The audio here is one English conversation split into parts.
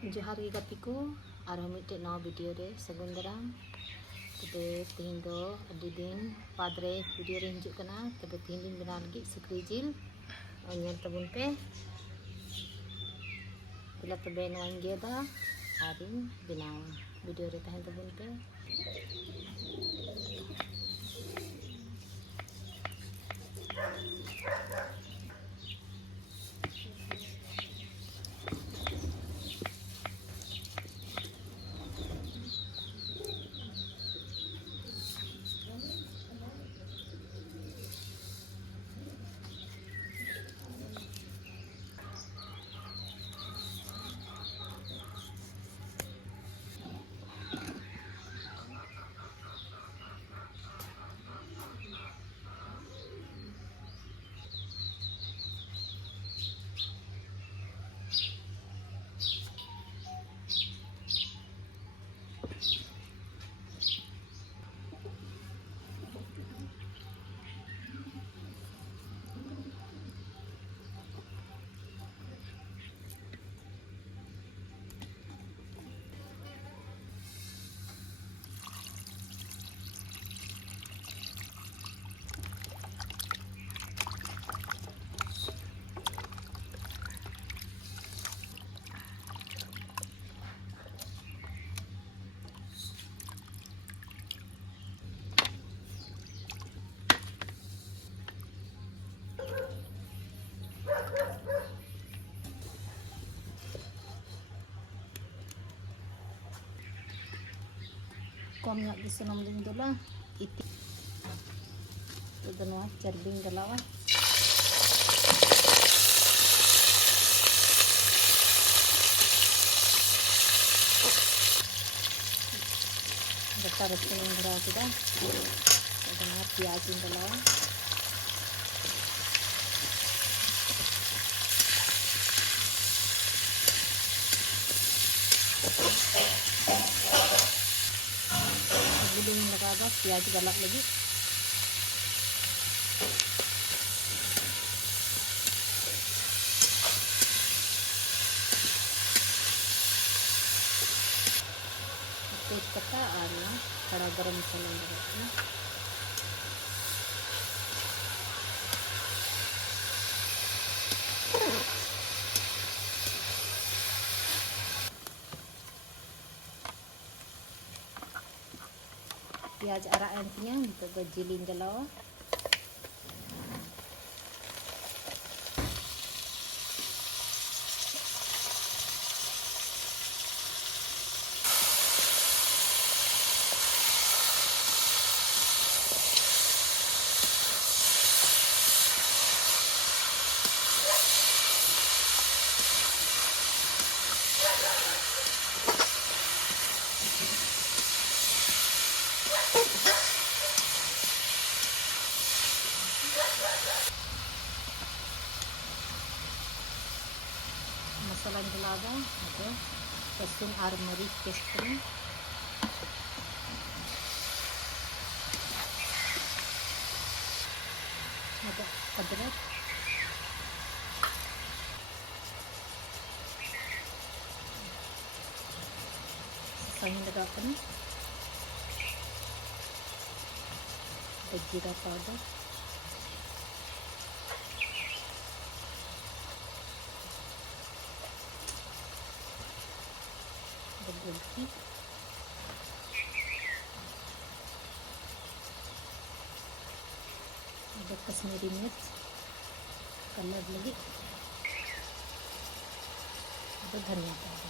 जोहार गे गाती को और मिट्टे नवा वीडियो रे सगुन दाराम। तबे तीन दो अड्डी दिन बाद रे वीडियो रे हिजुग कना। तबे तीन दिन बना लगी सुक्री जिल नेल तबुन पे इला तबे नवाइन गेदा और बनावा वीडियो रे तहन तबुन पे। Kau minyak di senam ling dulu lah, itu nua cerbing galawa. Besar senang geraw kita, ada nua piazin galawa. Belum lagi piaz galak lagi. तेज पत्ता और खड़ा गरम मसाला लगाना। Piaz arak nantinya untuk berjilin galawa. Masalah gelaga ada lehsun और मरीच paste करें। ada अदरक, sisanya letakkan जीरा पाउडर, गुलकी, ada कश्मीरी मिर्च कलर लगी, ada धनिया powder.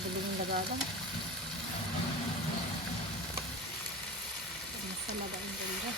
belum lagada masa lagain dulu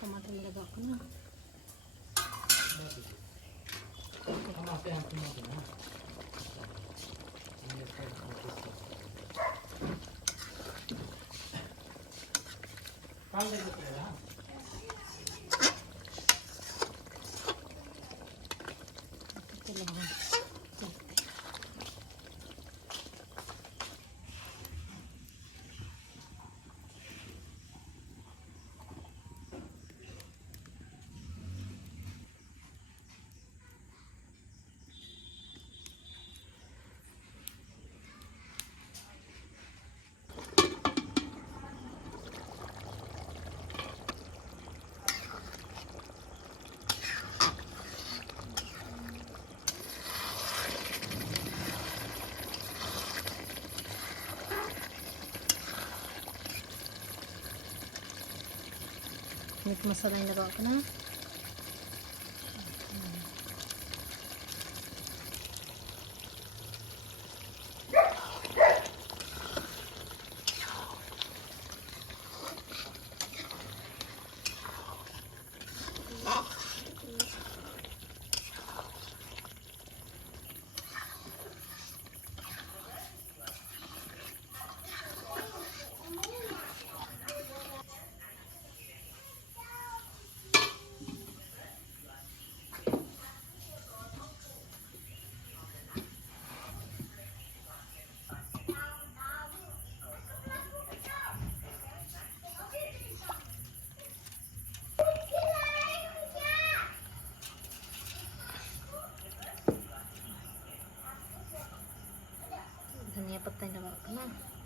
टमाटर लगा को ना मीट मसाला लगा को ना धनिया पत्ता लगा को ना